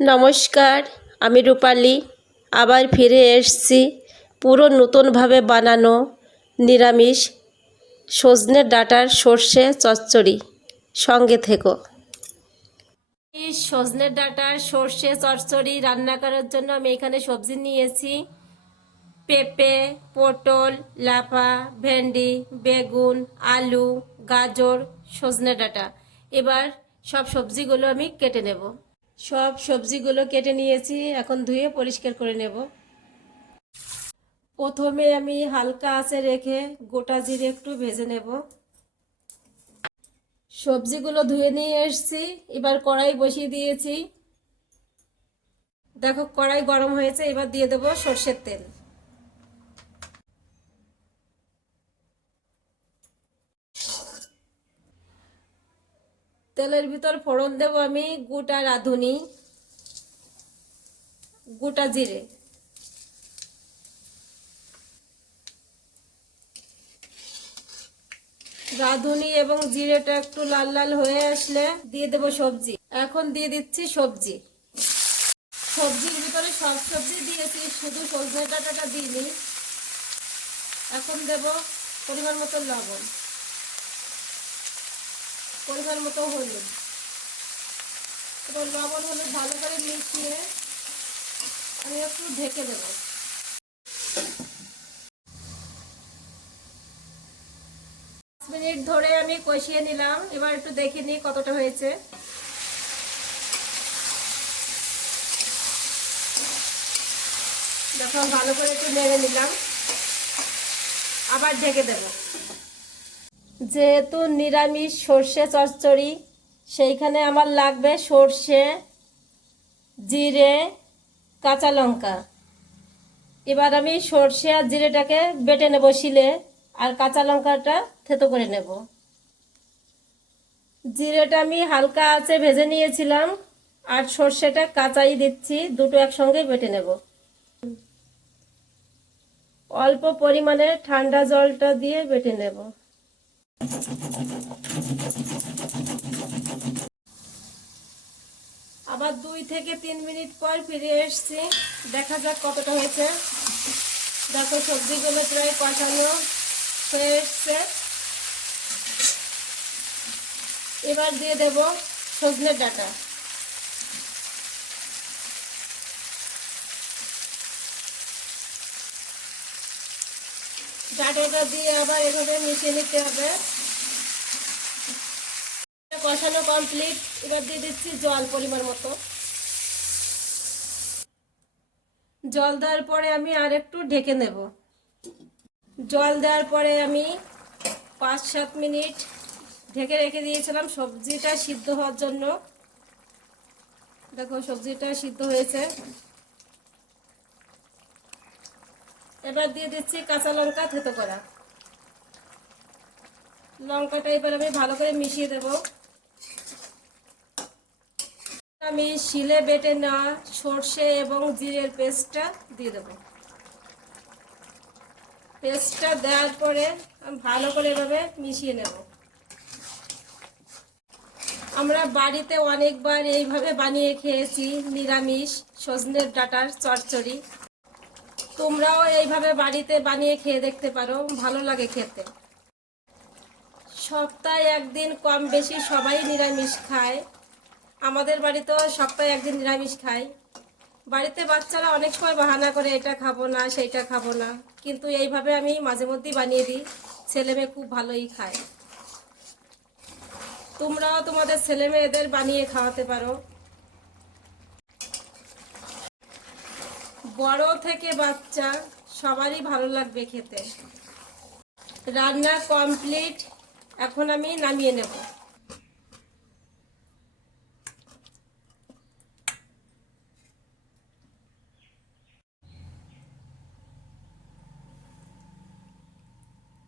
নমস্কার, আমি রূপালী আবার ফিরে এসেছি পুরো নতুনভাবে বানানো নিরামিষ সজনে ডাঁটার সর্ষে চচ্চড়ি। সঙ্গে থেকো। এই সজনে ডাঁটার সর্ষে চচ্চড়ি রান্না করার জন্য আমি এখানে সবজি নিয়েছি: পেঁপে, পটল, লাফা, ভেন্ডি, বেগুন, আলু, গাজর, সজনে ডাঁটা। এবার সব সবজিগুলো আমি কেটে নেব। সব সবজিগুলো কেটে নিয়েছি, এখন ধুয়ে পরিষ্কার করে নেব। প্রথমে আমি হালকা আঁচে রেখে গোটা জিরে একটু ভেজে নেব। সবজিগুলো ধুয়ে নিয়ে এসেছি, এবার কড়াই বসিয়ে দিয়েছি। দেখো কড়াই গরম হয়েছে, এবার দিয়ে দেব সর্ষের তেল। তেলের ভিতর ফোড়ন দেব আমি গোটা রাঁধুনি, গোটা জিরে, রাঁধুনি এবং জিরেটা একটু লাল লাল হয়ে আসলে দিয়ে দেব সবজি। এখন দিয়ে দিচ্ছি সবজি। সবজির ভিতরে সব সবজি দিয়েছি, শুধু সজনে ডাঁটাটা দিইনি। এখন দেব পরিমাণ মতো লবণ, পরিমাণ মতো হলুদ। এবার লবণ হলুদ ভালো করে মিশিয়ে আমি একটু ঢেকে দেব। 5 মিনিট ধরে আমি কষিয়ে নিলাম। এবার একটু দেখে নিই কতটা হয়েছে। যখন ভালো করে একটু নেড়ে নিলাম, আবার ঢেকে দেব। যেহেতু নিরামিষ সর্ষে চচ্চড়ি, সেইখানে আমার লাগবে সর্ষে, জিরে, কাঁচা লঙ্কা। এবার আমি সর্ষে আর জিরেটাকে বেটে নেব শিলে, আর কাঁচা লঙ্কাটা থেতো করে নেব। জিরেটা আমি হালকা আঁচে ভেজে নিয়েছিলাম, আর সর্ষেটা কাঁচাই দিচ্ছি, দুটো একসঙ্গে বেটে নেব। অল্প পরিমাণে ঠান্ডা জলটা দিয়ে বেটে নেব। আবার 2 থেকে 3 মিনিট পর ফিরে এসেছি, দেখা যাক কতটা হয়েছে। দেখো সবজিগুলো প্রায় কষানো হয়ে এসছে। এবার দিয়ে দেব সজনে ডাঁটা। ডাঁটাটা দিয়ে আবার এভাবে মিশিয়ে নিতে হবে। কষানো কমপ্লিট। এবার দিয়ে দিচ্ছি জল পরিমাণ মতো। জল দেওয়ার পরে আমি আর একটু ঢেকে নেব। জল দেওয়ার পরে আমি 5-7 মিনিট ঢেকে রেখে দিয়েছিলাম সবজিটা সিদ্ধ হওয়ার জন্য। দেখো সবজিটা সিদ্ধ হয়েছে। এবার দিয়ে দিচ্ছি কাঁচা লঙ্কা থেতো করা। লঙ্কাটা এবার আমি ভালো করে মিশিয়ে দেব। আমি শিলে বেটে নেওয়া সর্ষে এবং জিরের পেস্টটা দিয়ে দেব। পেস্টটা দেওয়ার পরে আমি ভালো করে এভাবে মিশিয়ে নেব। আমরা বাড়িতে অনেকবার এইভাবে বানিয়ে খেয়েছি নিরামিষ সজনের ডাঁটার চচ্চড়ি। তোমরাও এইভাবে বাড়িতে বানিয়ে খেয়ে দেখতে পারো, ভালো লাগে খেতে। সপ্তাহে একদিন কম বেশি সবাই নিরামিষ খায়। আমাদের বাড়িতেও সপ্তাহে একদিন নিরামিষ খায়। বাড়িতে বাচ্চারা অনেক সময় বাহানা করে এটা খাবো না সেইটা খাবো না, কিন্তু এইভাবে আমি মাঝে মধ্যেই বানিয়ে দিই, ছেলে মেয়ে খুব ভালোই খায়। তোমরাও তোমাদের ছেলে মেয়েদের বানিয়ে খাওয়াতে পারো। বড় থেকে বাচ্চা সবারই ভালো লাগবে খেতে। রান্না কমপ্লিট, এখন আমি নামিয়ে নেব।